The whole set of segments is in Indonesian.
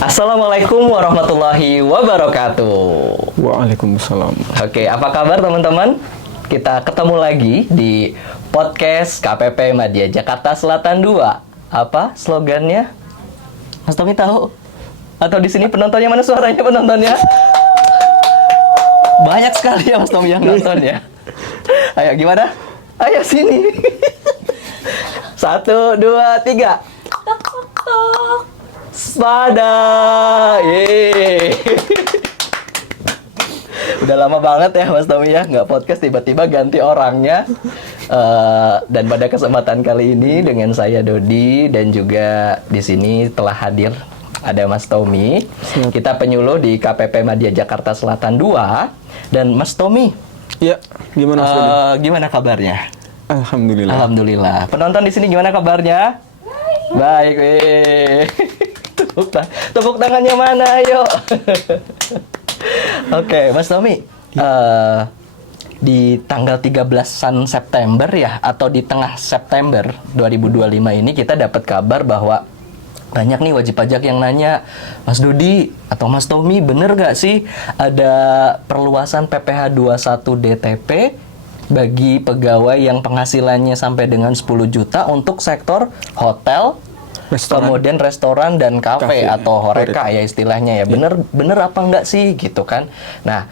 Assalamualaikum warahmatullahi wabarakatuh. Waalaikumsalam. Oke, apa kabar teman-teman? Kita ketemu lagi di podcast KPP Madya Jakarta Selatan 2. Apa slogannya? Mas Tommy tahu? Atau di sini penontonnya, mana suaranya penontonnya? Banyak sekali ya Mas Tommy yang nonton ya. Ayo gimana? Ayo sini. 1, 2, 3. Spada. Yeay. Udah lama banget ya Mas Tommy ya nggak podcast, tiba-tiba ganti orangnya. Dan pada kesempatan kali ini dengan saya Dodi dan juga di sini telah hadir ada Mas Tommy. Siap. Kita penyuluh di KPP Madya Jakarta Selatan 2. Dan Mas Tommy, Ya, gimana Mas Dodi? gimana kabarnya? Alhamdulillah. Alhamdulillah. Penonton di sini gimana kabarnya? Baik, weh. Tepuk tangannya mana, ayo. Oke, Mas Tommy. Di tanggal 13-an September ya, atau di tengah September 2025 ini kita dapat kabar bahwa banyak nih wajib pajak yang nanya, Mas Dodi atau Mas Tommy, bener gak sih ada perluasan PPh 21 DTP bagi pegawai yang penghasilannya sampai dengan 10 juta untuk sektor hotel, kemudian restoran dan kafe atau horeca ya istilahnya ya. Bener apa enggak sih gitu kan. Nah,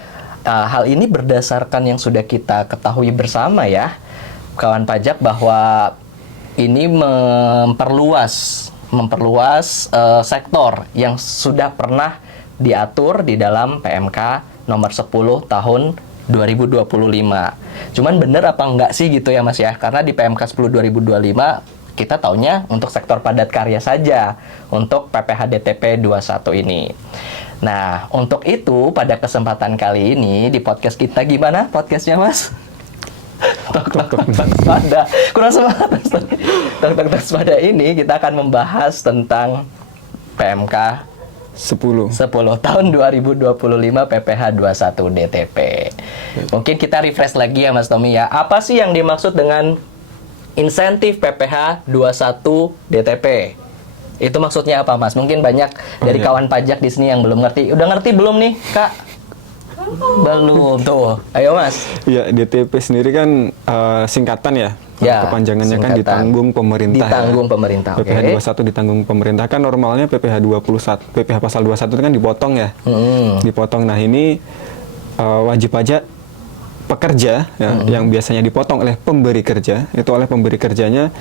hal ini berdasarkan yang sudah kita ketahui bersama ya, kawan pajak, bahwa ini memperluas sektor yang sudah pernah diatur di dalam PMK nomor 10 tahun 2025. Cuman bener apa enggak sih gitu ya Mas ya? Karena di PMK 10 2025 kita taunya untuk sektor padat karya saja untuk PPh DTP 21 ini. Nah, untuk itu pada kesempatan kali ini di podcast kita, gimana podcastnya Mas? Tok Spada. Kurang semangat Mas. Tok Spada ini kita akan membahas tentang PMK 10 tahun 2025 PPh 21 DTP. Mungkin kita refresh lagi ya Mas Tommy ya. Apa sih yang dimaksud dengan insentif PPh 21 DTP? Itu maksudnya apa Mas? Mungkin banyak dari kawan pajak di sini yang belum ngerti. Udah ngerti belum nih Kak? Belum tuh. Ayo Mas. Ya, DTP sendiri kan singkatan ya. Ya, kepanjangannya singkatan. Kan ditanggung pemerintah. Ditanggung pemerintah. PPh 21 ditanggung pemerintah. Kan normalnya PPh 21, PPh pasal 21 itu kan dipotong ya. Dipotong. Nah, ini wajib pajak pekerja ya, yang biasanya dipotong oleh pemberi kerja, itu oleh pemberi kerjanya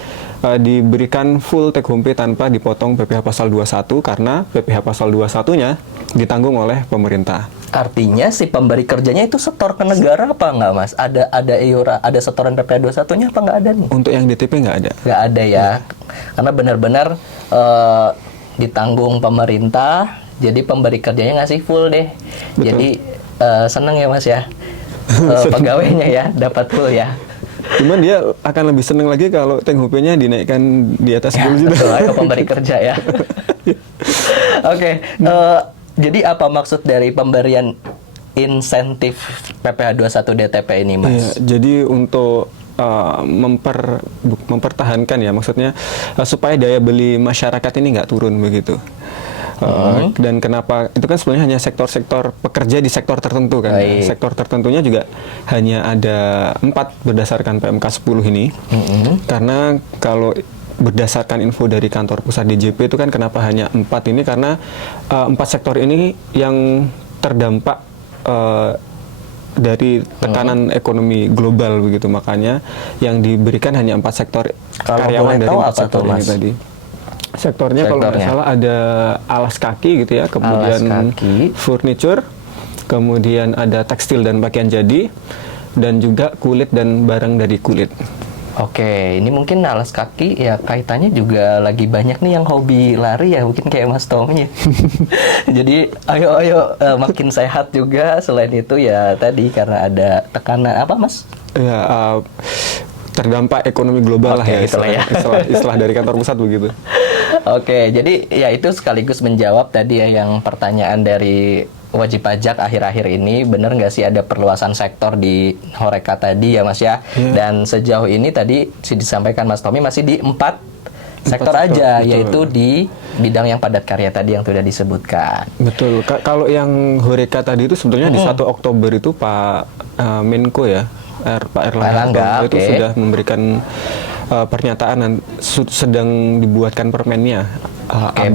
diberikan full take home pay tanpa dipotong PPh pasal 21 karena PPh pasal 21-nya ditanggung oleh pemerintah. Artinya si pemberi kerjanya itu setor ke negara apa enggak Mas? Ada iuran, ada setoran PPh 21-nya apa enggak ada nih? Untuk yang DTP nggak ada. Nggak ada ya. Karena benar-benar ditanggung pemerintah, jadi pemberi kerjanya ngasih full deh. Betul. Jadi seneng ya Mas ya. Pegawainya ya dapat full ya. Cuman dia akan lebih seneng lagi kalau take home pay-nya dinaikkan di atas 10 juta. Betul, ke pemberi kerja ya. Oke, jadi apa maksud dari pemberian insentif PPh 21 DTP ini Mas? Ya, jadi untuk mempertahankan ya, maksudnya supaya daya beli masyarakat ini nggak turun begitu. Dan kenapa itu kan sebenarnya hanya sektor-sektor pekerja di sektor tertentu kan. Sektor tertentunya juga hanya ada 4 berdasarkan PMK 10 ini. Karena kalau berdasarkan info dari kantor pusat DJP itu kan kenapa hanya 4 ini, karena 4 sektor ini yang terdampak dari tekanan ekonomi global begitu, makanya yang diberikan hanya 4 sektor karyawan dari 4 sektor ini tadi. Sektornya kalau nggak salah ada alas kaki gitu ya, kemudian furniture, kemudian ada tekstil dan pakaian jadi, dan juga kulit dan barang dari kulit. Oke, ini mungkin alas kaki ya kaitannya juga lagi banyak nih yang hobi lari ya, mungkin kayak Mas Tommy ya. Jadi ayo makin sehat juga. Selain itu ya tadi karena ada tekanan apa Mas? Ya, terdampak ekonomi global lah Oke, ya, itulah ya. istilah dari kantor pusat begitu. Oke, jadi ya itu sekaligus menjawab tadi ya yang pertanyaan dari wajib pajak akhir-akhir ini, benar nggak sih ada perluasan sektor di Horeca tadi ya Mas ya? Dan sejauh ini tadi disampaikan Mas Tommy masih di 4 sektor aja, betul. yaitu di bidang yang padat karya tadi yang sudah disebutkan. Betul. Kalau yang Horeca tadi itu sebetulnya di 1 Oktober itu Pak Menko ya, Pak Erlangga itu sudah memberikan pernyataan dan sedang dibuatkan permennya.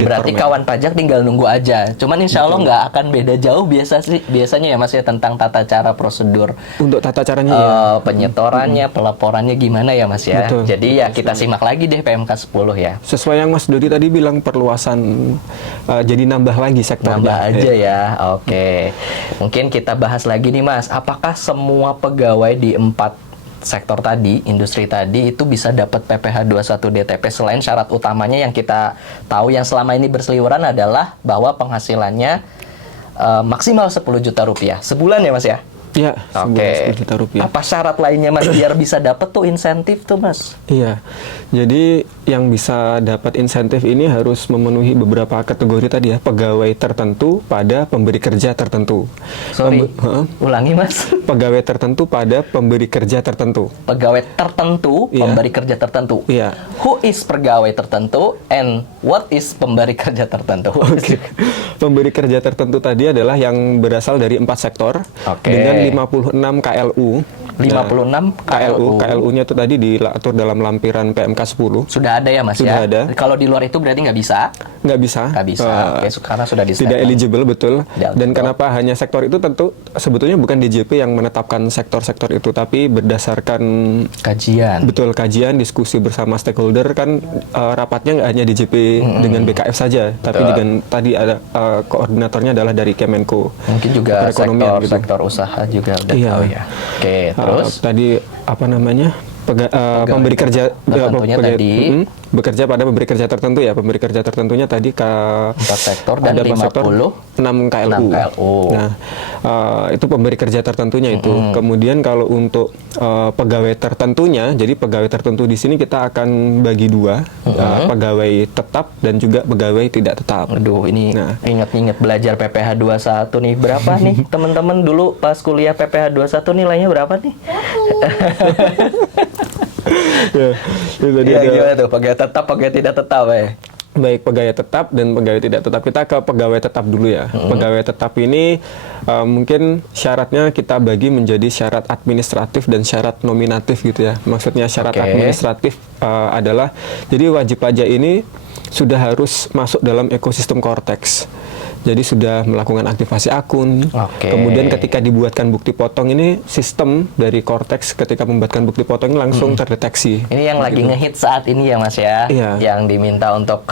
Berarti kawan pajak tinggal nunggu aja. Cuman insya Allah nggak akan beda jauh biasanya ya Mas ya tentang tata cara prosedur. Untuk tata caranya ya. Penyetorannya, pelaporannya gimana ya Mas ya. Betul, Jadi ya kita simak lagi deh PMK 10 ya. Sesuai yang Mas Dodi tadi bilang perluasan, jadi nambah lagi sektornya. Nambah aja ya. Oke. Mungkin kita bahas lagi nih Mas. Apakah semua pegawai di 4 sektor tadi, industri tadi itu bisa dapat PPh 21 DTP selain syarat utamanya yang kita tahu yang selama ini berseliweran adalah bahwa penghasilannya maksimal 10 juta rupiah sebulan ya Mas ya? Iya, Oke. 10 juta rupiah. Apa syarat lainnya Mas biar bisa dapat tuh insentif tuh Mas? Iya, jadi yang bisa dapat insentif ini harus memenuhi beberapa kategori tadi ya, pegawai tertentu pada pemberi kerja tertentu. Ulangi Mas. Pegawai tertentu pada pemberi kerja tertentu. Pegawai tertentu, pemberi kerja tertentu. Iya. Who is pegawai tertentu and what is pemberi kerja tertentu? Oke. Pemberi kerja tertentu tadi adalah yang berasal dari 4 sektor dengan 56 KLU. 56 KLU. KLU-nya itu tadi diatur dalam lampiran PMK 10. Sudah ada ya Mas Sudah ya? ada. Kalau di luar itu berarti nggak bisa? Nggak bisa. Nggak bisa. Oke, karena sudah di tidak eligible, betul. Dan betul. kenapa hanya sektor itu, tentu sebetulnya bukan DJP yang menetapkan sektor-sektor itu, tapi berdasarkan kajian. Betul, kajian, diskusi bersama stakeholder kan, rapatnya nggak hanya DJP dengan BKF saja, tapi juga tadi ada koordinatornya adalah dari Kemenko. Mungkin juga perekonomian sektor usaha juga udah tahu ya. Oke, terus tadi apa namanya? Pemberi kerja tadi bekerja pada pemberi kerja tertentu ya. Pemberi kerja tertentunya tadi 4 sektor dan ada 56 KLU. Nah, itu pemberi kerja tertentunya itu. Kemudian kalau untuk pegawai tertentunya, jadi pegawai tertentu di sini kita akan bagi 2, pegawai tetap dan juga pegawai tidak tetap. Aduh, ini ingat-ingat belajar PPh 21 nih. Berapa nih teman-teman dulu pas kuliah PPh 21 nilainya berapa nih? Gimana tuh pegawai tetap, pegawai tidak tetap ya? Baik, pegawai tetap dan pegawai tidak tetap. Kita ke pegawai tetap dulu ya. Pegawai tetap ini mungkin syaratnya kita bagi menjadi syarat administratif dan syarat nominatif gitu ya. Maksudnya syarat administratif adalah, jadi wajib pajak ini sudah harus masuk dalam ekosistem Cortex. Jadi sudah melakukan aktivasi akun. Kemudian ketika dibuatkan bukti potong ini, sistem dari Cortex ketika membuatkan bukti potong ini langsung terdeteksi. Ini yang lagi ngehit saat ini ya Mas ya. Yang diminta untuk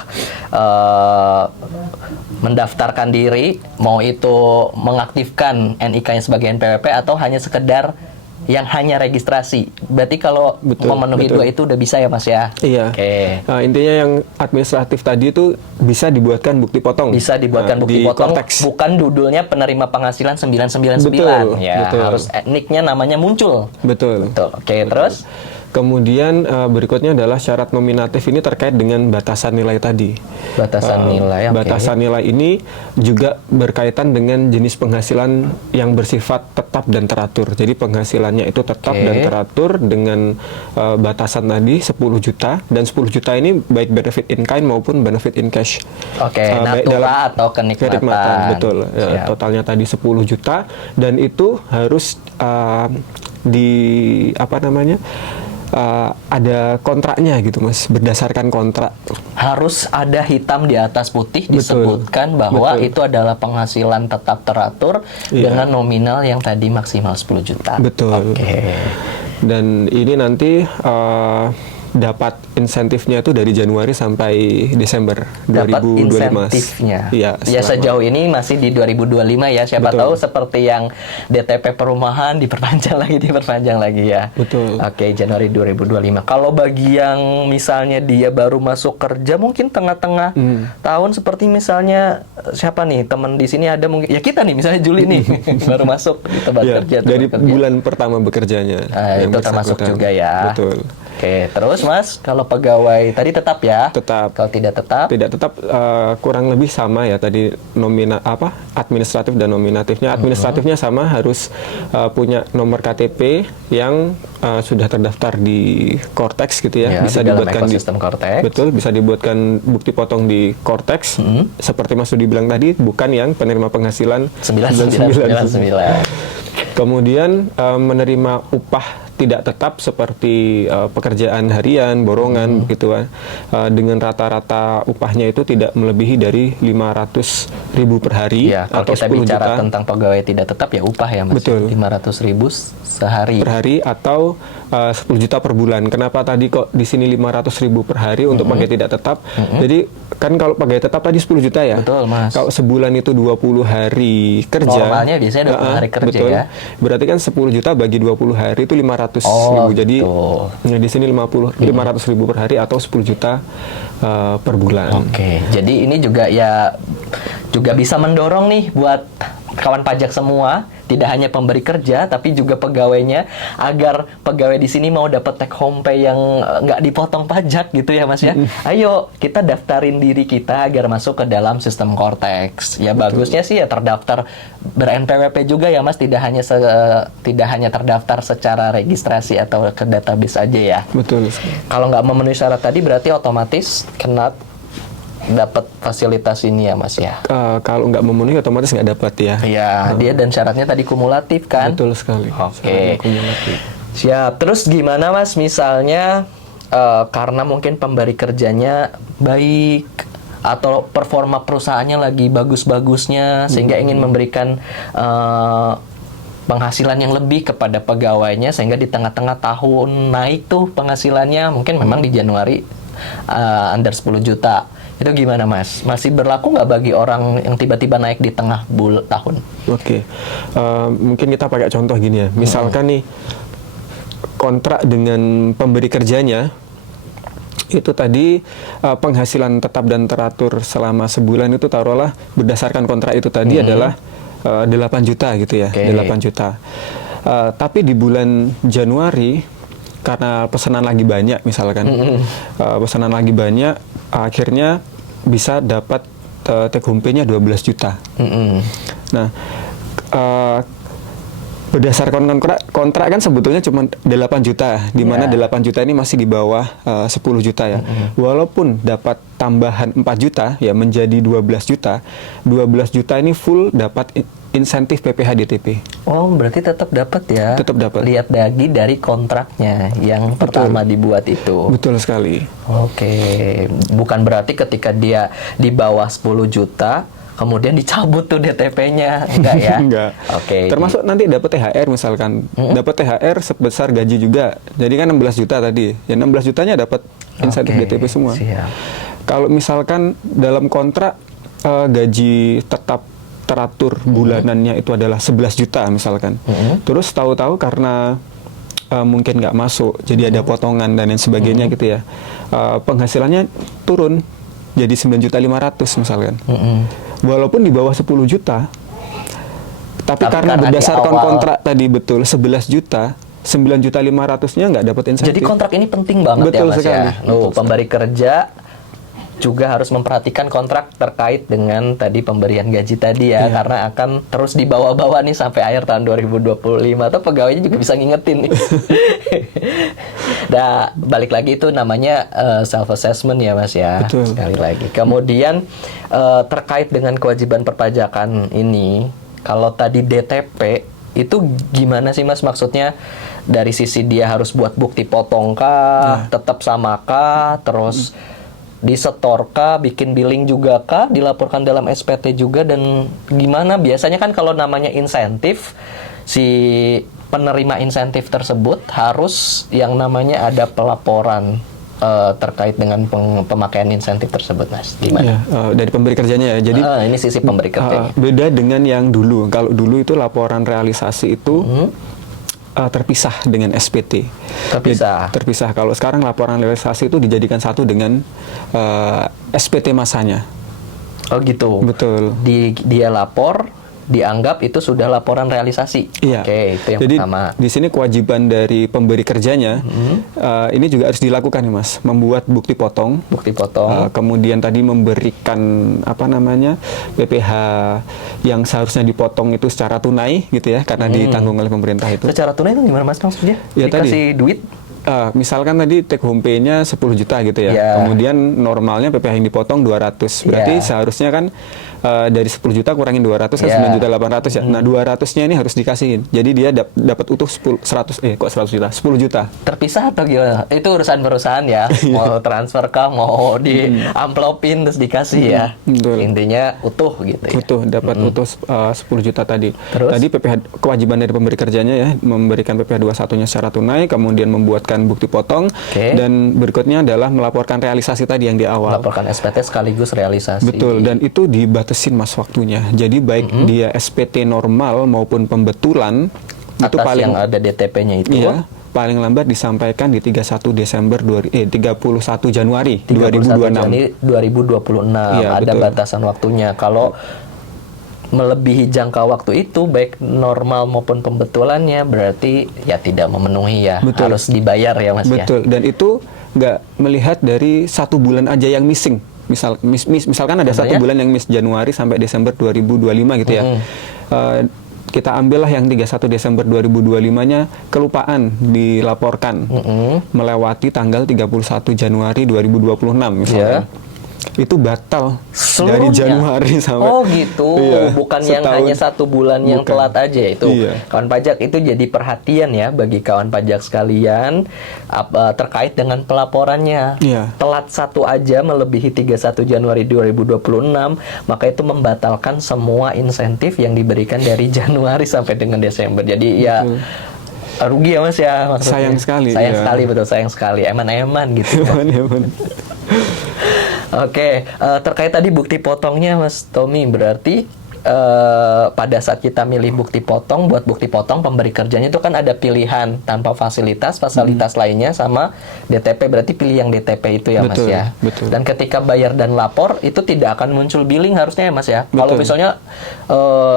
mendaftarkan diri, mau itu mengaktifkan NIK-nya sebagai NPWP atau hanya sekedar yang hanya registrasi. Berarti kalau memenuhi 2 itu udah bisa ya Mas ya? Iya. Intinya yang administratif tadi itu bisa dibuatkan bukti potong. Bisa dibuatkan bukti potong. Cortex. Bukan dudulnya penerima penghasilan 999 ya. Harus NIK-nya namanya muncul. Betul. Oke, terus? Kemudian berikutnya adalah syarat nominatif ini terkait dengan batasan nilai tadi. Batasan nilai, Batasan nilai ini juga berkaitan dengan jenis penghasilan yang bersifat tetap dan teratur. Jadi penghasilannya itu tetap dan teratur dengan batasan tadi 10 juta. Dan 10 juta ini baik benefit in kind maupun benefit in cash. Natura atau kenikmatan. Betul. Totalnya tadi 10 juta. Dan itu harus ada kontraknya gitu Mas, berdasarkan kontrak. Harus ada hitam di atas putih disebutkan bahwa itu adalah penghasilan tetap teratur dengan nominal yang tadi maksimal 10 juta. Betul. Dan ini nanti dapat insentifnya itu dari Januari sampai Desember Dapat 2025. insentifnya. Iya, Ya sejauh ini masih di 2025 ya. Siapa Betul. tahu seperti yang DTP perumahan diperpanjang lagi ya. Betul. Oke, Januari 2025. Kalau bagi yang misalnya dia baru masuk kerja mungkin tengah-tengah tahun, seperti misalnya siapa nih teman di sini ada mungkin ya kita nih misalnya Juli nih baru masuk di tempat Ya, kerja. dari tempat kerja. bulan pertama bekerjanya. yang Itu termasuk bersangkutan. juga ya. Betul. Oke, terus Mas, kalau pegawai tadi tetap ya? Tetap. Kalau tidak tetap? Tidak tetap, kurang lebih sama ya tadi administratif dan nominatifnya. Administratifnya sama, harus punya nomor KTP yang sudah terdaftar di Cortex gitu ya. Ya, Bisa di dalam dibuatkan ekosistem Cortex. Betul, bisa dibuatkan bukti potong di Cortex. Seperti Mas Sudi bilang tadi, bukan yang penerima penghasilan 9999. Kemudian menerima upah tidak tetap seperti pekerjaan harian, borongan gitu kan. Dengan rata-rata upahnya itu tidak melebihi dari 500.000 per hari Ya, kalau atau kita 10 bicara juta tentang pegawai tidak tetap ya upah ya Mas. Betul. 500.000 sehari. per hari atau 10 juta per bulan. Kenapa tadi kok di sini 500.000 per hari untuk pegawai tidak tetap? Jadi kan kalau pegawai tetap tadi 10 juta ya. Betul, Mas. Kalau sebulan itu 20 hari kerja. Normalnya biasanya 20 hari kerja betul. ya. Berarti kan 10 juta bagi 20 hari itu 500.000. Jadi gitu. di sini 500.000 per hari atau 10 juta per bulan. Oke, jadi ini juga juga bisa mendorong nih buat kawan pajak semua, tidak hanya pemberi kerja tapi juga pegawainya, agar pegawai di sini mau dapat take home pay yang nggak dipotong pajak gitu ya Mas ya. Ayo kita daftarin diri kita agar masuk ke dalam sistem Cortex. Ya bagusnya sih ya terdaftar ber-NPWP juga ya Mas, tidak hanya terdaftar secara registrasi atau ke database aja ya. Betul. Kalau nggak memenuhi syarat tadi berarti otomatis kena dapat fasilitas ini ya Mas ya. Kalau nggak memenuhi otomatis nggak dapat ya. Iya, dia dan syaratnya tadi kumulatif kan? Betul sekali. Oke. Syaratnya kumulatif. Siap. Terus gimana Mas misalnya karena mungkin pemberi kerjanya baik atau performa perusahaannya lagi bagus-bagusnya sehingga ingin memberikan penghasilan yang lebih kepada pegawainya, sehingga di tengah-tengah tahun naik tuh penghasilannya, mungkin memang di Januari under 10 juta. Itu gimana Mas? Masih berlaku nggak bagi orang yang tiba-tiba naik di tengah tahun? Oke. Mungkin kita pakai contoh gini ya. Misalkan nih kontrak dengan pemberi kerjanya itu tadi penghasilan tetap dan teratur selama sebulan itu taruhlah berdasarkan kontrak itu tadi adalah 8 juta gitu ya. 8 juta. Tapi di bulan Januari karena pesanan lagi banyak misalkan, pesanan lagi banyak, akhirnya bisa dapat take home pay-nya 12 juta. Nah, berdasarkan kontrak kan sebetulnya cuma 8 juta, di mana 8 juta ini masih di bawah 10 juta ya. Walaupun dapat tambahan 4 juta ya menjadi 12 juta, 12 juta ini full dapat insentif PPh DTP. Oh, berarti tetap dapat ya? Tetap dapat. Lihat lagi dari kontraknya yang pertama dibuat itu. Betul sekali. Oke, bukan berarti ketika dia di bawah 10 juta kemudian dicabut tuh DTP-nya, enggak ya? Enggak. Oke. Termasuk nanti dapat THR misalkan, dapat THR sebesar gaji juga. Jadi kan 16 juta tadi. Ya 16 jutanya dapat insentif DTP semua. Siap. Kalau misalkan dalam kontrak gaji tetap teratur bulanannya itu adalah 11 juta misalkan. Terus tahu-tahu karena mungkin nggak masuk, jadi ada potongan dan lain sebagainya gitu ya. Penghasilannya turun jadi 9.500.000 misalkan. Walaupun di bawah 10 juta, tapi karena berdasarkan kontrak tadi betul 11 juta, 9.500.000-nya nggak dapat insentif. Jadi kontrak ini penting banget betul ya Mas sekali. ya. Pemberi kerja juga harus memperhatikan kontrak terkait dengan tadi pemberian gaji tadi ya, karena akan terus dibawa-bawa nih sampai akhir tahun 2025, atau pegawainya juga bisa ngingetin nih. Nah, balik lagi itu namanya self assessment ya Mas ya. Betul. Sekali lagi. Kemudian terkait dengan kewajiban perpajakan ini, kalau tadi DTP itu gimana sih Mas, maksudnya dari sisi dia harus buat bukti potong kah, tetap sama kah, terus disetor kah, bikin billing juga kah, dilaporkan dalam SPT juga, dan gimana biasanya kan kalau namanya insentif, si penerima insentif tersebut harus yang namanya ada pelaporan terkait dengan pemakaian insentif tersebut, Mas? Gimana? Dari pemberi kerjanya ya. Jadi ini sisi pemberi kerjanya. Beda dengan yang dulu. Kalau dulu itu laporan realisasi itu terpisah dengan SPT. Terpisah. Kalau sekarang laporan realisasi itu dijadikan satu dengan SPT masanya. Oh gitu. Betul. Dia lapor, dianggap itu sudah laporan realisasi. Iya. Oke, itu yang jadi, pertama. Di sini kewajiban dari pemberi kerjanya ini juga harus dilakukan nih, Mas. Membuat bukti potong. Kemudian tadi memberikan PPh yang seharusnya dipotong itu secara tunai gitu ya, karena ditanggung oleh pemerintah itu. Secara tunai itu gimana, Mas, maksudnya? Ya, dikasih duit? Misalkan tadi take home pay-nya 10 juta gitu ya. Kemudian normalnya PPh yang dipotong 200. Berarti seharusnya kan dari 10 juta kurangin 200 kan 9.800.000 ya. Nah, 200-nya ini harus dikasihin. Jadi dia dapat utuh 100 juta, 10 juta. Terpisah atau gimana? Itu urusan perusahaan ya. Mau transfer kah, mau di amplopin terus dikasih ya. Betul. Intinya utuh gitu ya. Utuh, dapat utuh 10 juta tadi. Terus? Tadi PPh kewajiban dari pemberi kerjanya ya, memberikan PPh 21-nya secara tunai, kemudian membuatkan bukti potong, dan berikutnya adalah melaporkan realisasi tadi yang di awal. Melaporkan SPT sekaligus realisasi. Betul, dan itu dibatasin, Mas, waktunya. Jadi baik dia SPT normal maupun pembetulan, atas itu paling yang ada DTP-nya itu. Iya, paling lambat disampaikan di 31 Januari 2026. 2026 Iya, ada betul. batasan waktunya. Kalau melebihi jangka waktu itu baik normal maupun pembetulannya berarti ya tidak memenuhi ya. Betul. Harus dibayar ya, Mas. Betul, dan itu nggak melihat dari 1 bulan aja yang missing. Misalkan ada 1 bulan yang miss, Januari sampai Desember 2025 gitu ya. Kita ambillah yang 31 Desember 2025-nya kelupaan dilaporkan melewati tanggal 31 Januari 2026 misalnya. Itu batal Seluruhnya? dari Januari sampai. Oh gitu, bukan yang hanya 1 bulan yang telat aja itu. Kawan pajak itu jadi perhatian ya bagi kawan pajak sekalian terkait dengan pelaporannya. Telat 1 aja melebihi 31 Januari 2026, maka itu membatalkan semua insentif yang diberikan dari Januari sampai dengan Desember. Jadi ya rugi ya, Mas ya, maksudnya. Sayang sekali. Betul, sayang sekali. Eman-eman gitu. Eman-eman. Oke, terkait tadi bukti potongnya, Mas Tommy, berarti pada saat kita milih bukti potong, buat bukti potong pemberi kerjanya itu kan ada pilihan tanpa fasilitas lainnya sama DTP, berarti pilih yang DTP itu ya, Mas ya. Betul. Dan ketika bayar dan lapor itu tidak akan muncul billing harusnya ya, Mas ya. Kalau misalnya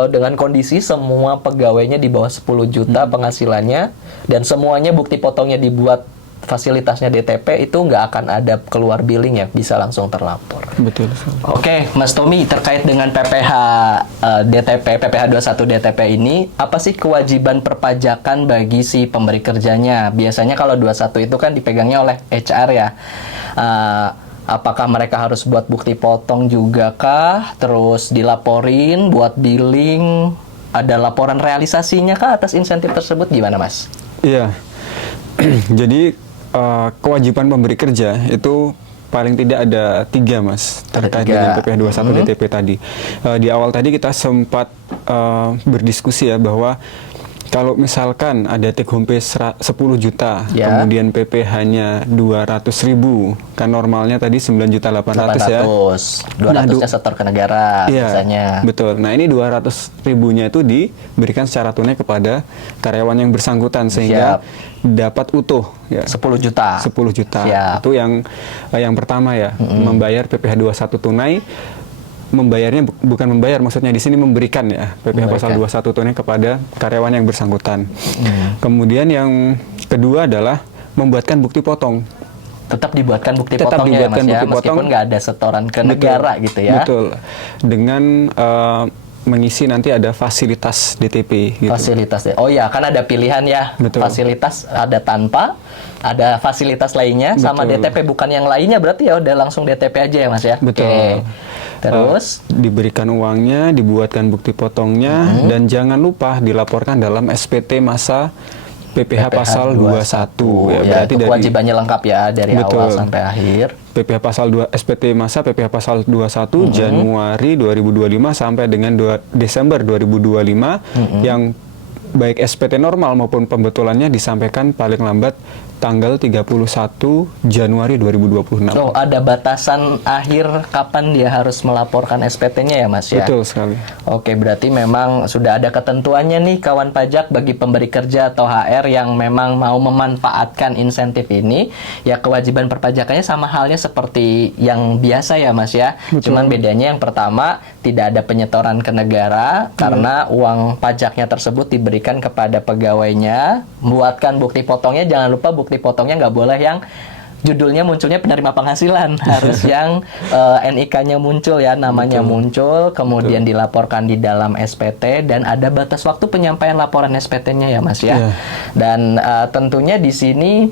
dengan kondisi semua pegawainya di bawah 10 juta penghasilannya dan semuanya bukti potongnya dibuat fasilitasnya DTP, itu nggak akan ada keluar billing ya, bisa langsung terlapor. Betul. Oke, Mas Tommy, terkait dengan PPh DTP, PPh 21 DTP ini, apa sih kewajiban perpajakan bagi si pemberi kerjanya? Biasanya kalau 21 itu kan dipegangnya oleh HR ya. Apakah mereka harus buat bukti potong juga kah? Terus dilaporin, buat billing, ada laporan realisasinya kah atas insentif tersebut? Gimana, Mas? Iya. Jadi kewajiban pemberi kerja itu paling tidak ada 3, Mas, terkait dengan PPh 21 DTP tadi. Di awal tadi kita sempat berdiskusi ya bahwa kalau misalkan ada take home pay 10 juta, kemudian PPh-nya 200.000, kan normalnya tadi 9.800.000 ya. 200-nya setor ke negara biasanya. Betul. Nah, ini 200.000-nya itu diberikan secara tunai kepada karyawan yang bersangkutan sehingga dapat utuh ya. 10 juta. 10 juta. Itu yang pertama ya, membayar PPh 21 tunai. Membayarnya bukan membayar, maksudnya di sini memberikan ya PPh pasal 21 tunai kepada karyawan yang bersangkutan. Kemudian yang kedua adalah membuatkan bukti potong. Tetap dibuatkan bukti potongnya ya, Mas ya, meskipun nggak ada setoran ke negara gitu ya. Betul. Dengan mengisi nanti ada fasilitas DTP gitu. Fasilitas. Oh ya, kan ada pilihan ya. Fasilitas ada tanpa, ada fasilitas lainnya sama DTP, bukan yang lainnya, berarti ya udah langsung DTP aja ya, Mas ya. Betul. Terus diberikan uangnya, dibuatkan bukti potongnya, dan jangan lupa dilaporkan dalam SPT masa PPh pasal 21 ya, berarti itu kewajibannya lengkap ya dari awal sampai akhir. PPh pasal 2 SPT masa PPh pasal 21 Januari 2025 sampai dengan Desember 2025 yang baik SPT normal maupun pembetulannya disampaikan paling lambat tanggal 31 Januari 2026. Oh, ada batasan akhir kapan dia harus melaporkan SPT-nya ya, Mas ya? Betul sekali. Oke, berarti memang sudah ada ketentuannya nih kawan pajak bagi pemberi kerja atau HR yang memang mau memanfaatkan insentif ini, ya kewajiban perpajakannya sama halnya seperti yang biasa ya, Mas ya. Betul. Cuman bedanya yang pertama tidak ada penyetoran ke negara karena uang pajaknya tersebut diberikan kepada pegawainya. Buatkan bukti potongnya, jangan lupa bukti potongnya nggak boleh yang judulnya munculnya penerima penghasilan, harus yang NIK-nya muncul ya, namanya muncul, kemudian dilaporkan di dalam SPT dan ada batas waktu penyampaian laporan SPT-nya ya, Mas ya. Dan tentunya di sini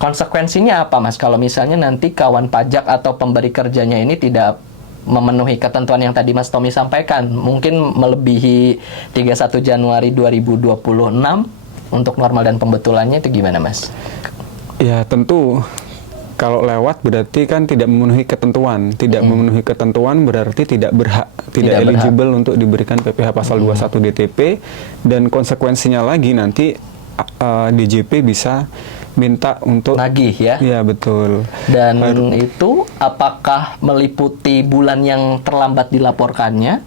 konsekuensinya apa, Mas? Kalau misalnya nanti kawan pajak atau pemberi kerjanya ini tidak memenuhi ketentuan yang tadi Mas Tommy sampaikan, mungkin melebihi 31 Januari 2026 untuk normal dan pembetulannya, itu gimana, Mas? Ya tentu kalau lewat berarti kan tidak memenuhi ketentuan. Tidak memenuhi ketentuan berarti tidak berhak, tidak eligible untuk diberikan PPh pasal 21 DTP, dan konsekuensinya lagi nanti DJP bisa minta untuk nagih ya. Ya betul. Dan itu apakah meliputi bulan yang terlambat dilaporkannya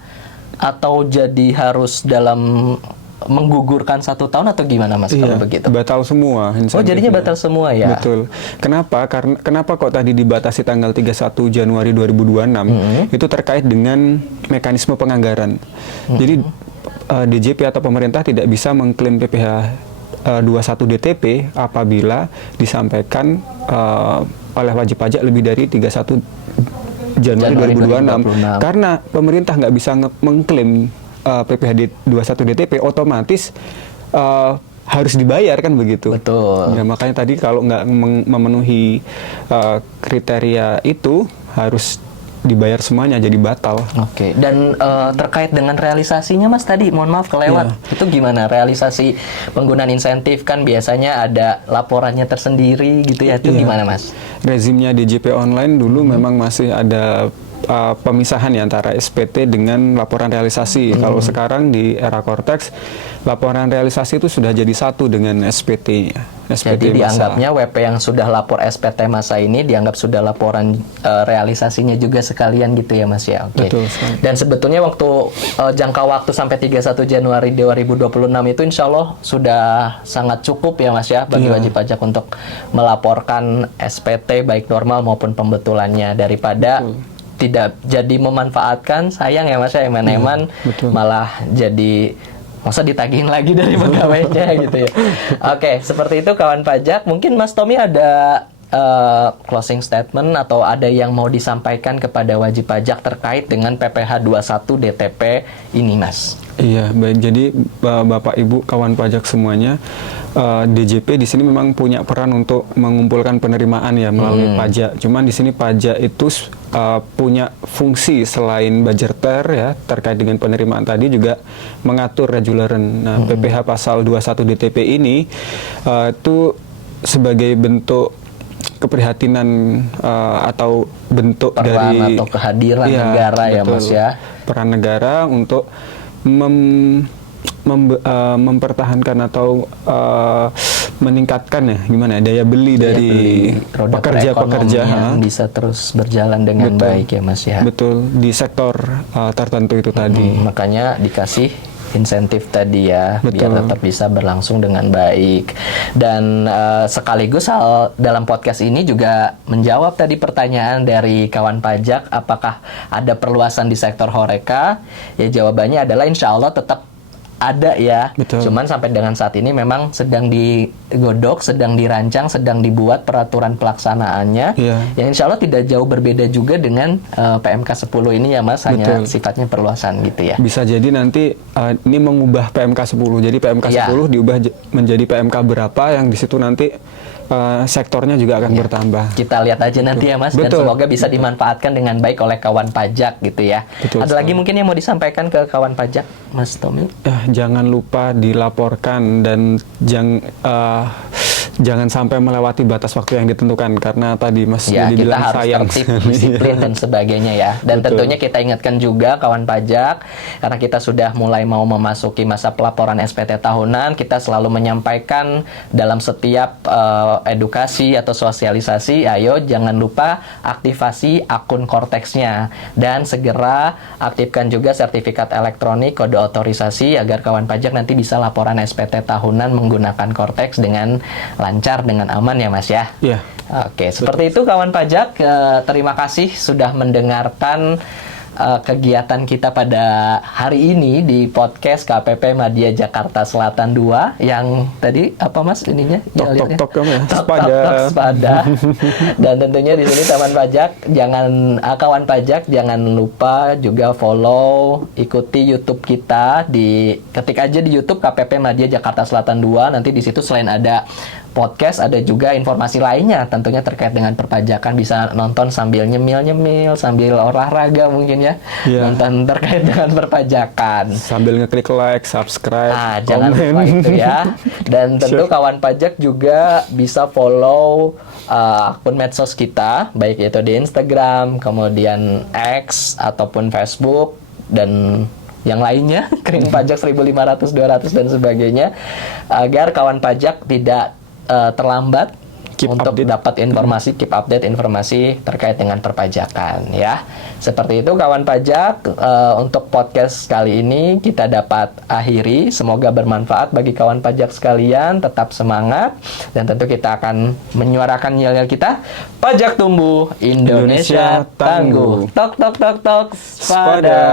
atau jadi harus dalam menggugurkan 1 tahun atau gimana, Mas? Kalau begitu batal semua. Oh, jadinya batal semua ya? Betul. Kenapa? Karena kenapa kok tadi dibatasi tanggal 31 Januari 2026? Itu terkait dengan mekanisme penganggaran. Jadi DJP atau pemerintah tidak bisa mengklaim PPh 21 DTP apabila disampaikan oleh wajib pajak lebih dari 31 Januari 2026. Karena pemerintah nggak bisa mengklaim PPh 21 DTP, otomatis harus dibayar kan begitu. Betul. Ya, makanya tadi kalau nggak memenuhi kriteria itu harus dibayar semuanya, jadi batal. Oke. Dan terkait dengan realisasinya, Mas, tadi mohon maaf kelewat. Itu gimana realisasi penggunaan insentif? Kan biasanya ada laporannya tersendiri gitu ya. Itu gimana, Mas? Rezimnya DJP online dulu memang masih ada pemisahan ya antara SPT dengan laporan realisasi. Kalau sekarang di era Cortex, laporan realisasi itu sudah jadi satu dengan SPT. Jadi dianggapnya WP yang sudah lapor SPT masa ini dianggap sudah laporan realisasinya juga sekalian gitu ya, Mas ya. Oke. Betul sekali. Dan sebetulnya waktu jangka waktu sampai 31 Januari 2026 itu insya Allah sudah sangat cukup ya, Mas ya, bagi wajib pajak untuk melaporkan SPT baik normal maupun pembetulannya, daripada tidak jadi memanfaatkan, sayang ya, Mas ya, eman-eman malah jadi masa ditagihin lagi dari pegawainya gitu ya. Oke, seperti itu kawan pajak. Mungkin Mas Tommy ada closing statement atau ada yang mau disampaikan kepada wajib pajak terkait dengan PPh 21 DTP ini, Mas? Iya, baik. Jadi Bapak Ibu kawan pajak semuanya, DJP di sini memang punya peran untuk mengumpulkan penerimaan ya melalui pajak. Cuman di sini pajak itu punya fungsi selain budgeter ya terkait dengan penerimaan tadi, juga mengatur reguleran. Nah, PPh pasal 21 DTP ini itu sebagai bentuk keprihatinan atau bentuk peran dari atau kehadiran negara ya, Mas ya. Peran negara untuk mempertahankan atau meningkatkan ya gimana daya beli dari pekerja-pekerja yang bisa terus berjalan dengan baik ya, Mas ya. Betul, di sektor tertentu itu tadi. Makanya dikasih insentif tadi ya, biar tetap bisa berlangsung dengan baik. Dan sekaligus dalam podcast ini juga menjawab tadi pertanyaan dari kawan pajak, apakah ada perluasan di sektor Horeca? Ya jawabannya adalah insya Allah tetap ada ya. Cuman sampai dengan saat ini memang sedang digodok, sedang dirancang, sedang dibuat peraturan pelaksanaannya. Yang insya Allah tidak jauh berbeda juga dengan PMK 10 ini ya, Mas, hanya sifatnya perluasan gitu ya. Bisa jadi nanti ini mengubah PMK 10. Jadi PMK 10 diubah menjadi PMK berapa, yang di situ nanti sektornya juga akan bertambah. Kita lihat aja nanti ya, Mas, dan semoga bisa dimanfaatkan dengan baik oleh kawan pajak gitu ya. Ada lagi mungkin yang mau disampaikan ke kawan pajak, Mas Tommy? Jangan lupa dilaporkan dan jangan sampai melewati batas waktu yang ditentukan karena tadi Mas ya, jadi kita bilang harus sayang. tertib, disiplin dan sebagainya ya. Dan Betul. tentunya kita ingatkan juga kawan pajak, karena kita sudah mulai mau memasuki masa pelaporan SPT tahunan, kita selalu menyampaikan dalam setiap edukasi atau sosialisasi, ayo jangan lupa aktivasi akun Korteksnya dan segera aktifkan juga sertifikat elektronik kode otorisasi agar kawan pajak nanti bisa laporan SPT tahunan menggunakan Korteks dengan lancar, dengan aman ya Mas ya. Iya. Oke, seperti itu kawan pajak. Terima kasih sudah mendengarkan kegiatan kita pada hari ini di podcast KPP Madya Jakarta Selatan 2 yang tadi apa Mas ininya? Tok ya. Sepada. Dan tentunya di sini kawan pajak jangan lupa juga follow, ikuti YouTube kita, ketik aja di YouTube KPP Madya Jakarta Selatan 2. Nanti di situ selain ada podcast ada juga informasi lainnya tentunya terkait dengan perpajakan, bisa nonton sambil nyemil sambil olahraga mungkin ya. Nonton terkait dengan perpajakan sambil ngeklik like, subscribe, jangan lupa itu ya. Dan tentu kawan pajak juga bisa follow akun medsos kita, baik itu di Instagram, kemudian X ataupun Facebook dan yang lainnya, Kering Pajak 1500, 200 dan sebagainya, agar kawan pajak tidak terlambat untuk dapat informasi, keep update informasi terkait dengan perpajakan ya. Seperti itu kawan pajak, untuk podcast kali ini kita dapat akhiri. Semoga bermanfaat bagi kawan pajak sekalian, tetap semangat dan tentu kita akan menyuarakan yel-yel kita. Pajak tumbuh, Indonesia tangguh. Tok tok tok tok. Spada.